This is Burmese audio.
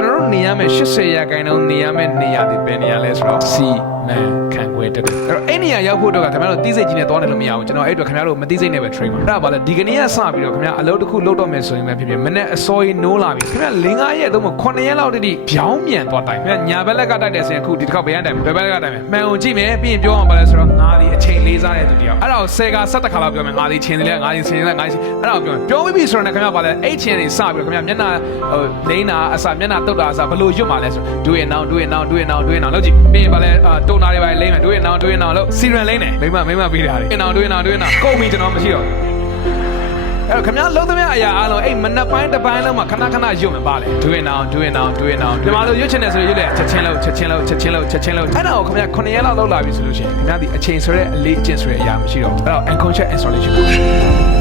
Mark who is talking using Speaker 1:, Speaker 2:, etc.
Speaker 1: ကျွ န်တော်တို့နေရမယ်80ရာခိုင်နှုန်းနေရမယ်နေရာဒီပဲနေရလဲဆိုတော့စီမန်ခံခွဲတက်တယ်အဲ့တော့အဲ့နေရာရောက်ဖို့တော့ခင်ဗျားတို့တီးစိတ်ကြီးနဲ့သွားနေလို့မရဘူးကျွန်တော်အဲ့အတွက်ခင်ဗျားတို့မတီးစိတ်နဲ့ပဲ train ပါအဲ့ဒါပါလေဒီကနေ့ကစပြီးတော့ခင်ဗျားအလုပ်တစ်ခုလုပ်တော့မယ်ဆိုရင်ပဲဖြစ်ဖြစ်မနေ့အစောကြီးနိုးလာပြီခင်ဗျား၄၅ရက်သုံးမ9ရက်လောက်တည်းဖြောင်းမြန်သွားတိုင်ခင်ဗျားညာဘက်လက်ကတိုက်တယ်ဆိုရင်အခုဒီတစ်ခေါက်ဘယ်ရတိုင်ဘယ်ဘက်လက်ကတိုင်မယ်မှန်အောင်ကြည့်မယ်ပြီးရင်ပြောအောင်ပါလဲဆိုတော့ငါဒီအချိန်လေးစားတဲ့သူတယောက်အဲ့ဒါကိုဆယ်ကဆက်တစ်ခါလောက်ပြောမယ်ငါဒီချင်းတယ်လေငါဒီချင်းတယ်ငါဒီအဲ့ဒါကိုပြောမယ်ပြောပြီးပြီဆိုတော့ခင်ဗျားပါလဲအဲ့ချင်းတွေစပြီးတော့ခင်ဗျားမျက်နှာဟိုလိမ့်တာအစမျက်နှာတုတ်တာအစဘလို့ရွတ်မှာလဲဆို do it now do it now do it now do it now လောက်ကြည့်ပြီးရင်ပါလဲတုံနာတွေပါလိမ့်မယ် do it now do it now လို့စီရန်လိမ့်တယ်မိမမိမပြီးတာလေ do it now do it now do it now ကုန်ပြီကျွန်တော်မရှိတော့အဲ့တော့ခင်ဗျားလုံးသမျှအရာအားလုံးအဲ့မနက်ပိုင်းတစ်ပိုင်းလုံးမှာခဏခဏရွတ်မှာပါလေ do it now do it now do it now ဒီမှာလို့ရွတ်ချင်တယ်ဆိုရင်ရွတ်လေချက်ချင်းလို့ချက်ချင်းလို့ချက်ချင်းလို့ချက်ချင်းလို့အဲ့ဒါကိုခင်ဗျား9ရက်လောက်လောက်လာပြီဆိုလို့ရှိရင်ခင်ဗျားဒီအချိန်ဆိုရဲအလေးအကျင့်ဆိုရဲအရာမရှိတော့ဘူးအဲ့တော့ unconscious installation